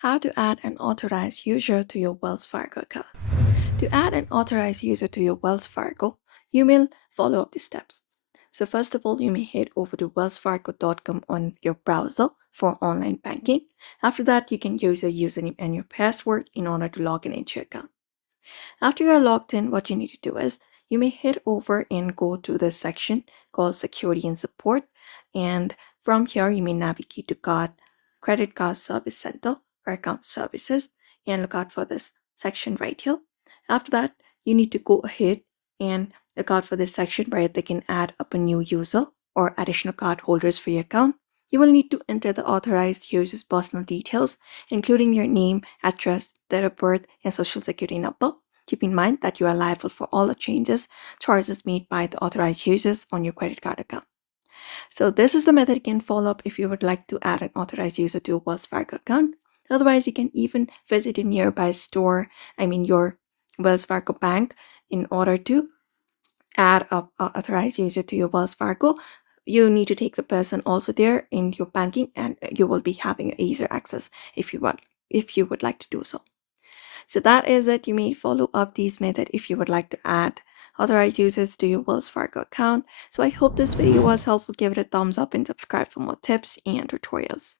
How to add an authorized user to your Wells Fargo account. To add an authorized user to your Wells Fargo, you may follow up the steps. So first of all, you may head over to wellsfargo.com on your browser for online banking. After that, you can use your username and your password in order to log in into your account. After you're logged in, what you need to do is you may head over and go to this section called Security and Support. And from here, you may navigate to Credit Card Service Center or Account Services and look out for this section right here. After that, you need to go ahead and look out for this section where they can add up a new user or additional card holders for your account. You will need to enter the authorized user's personal details, including your name, address, date of birth, and social security number. Keep in mind that you are liable for all the charges made by the authorized users on your credit card account. So this is the method you can follow up if you would like to add an authorized user to a Wells Fargo account. Otherwise, you can even visit a nearby store, your Wells Fargo bank, in order to add an authorized user to your Wells Fargo. You need to take the person also there in your banking, and you will be having easier access if you would like to do so. So that is it. You may follow up these methods if you would like to add authorized users to your Wells Fargo account. So I hope this video was helpful. Give it a thumbs up and subscribe for more tips and tutorials.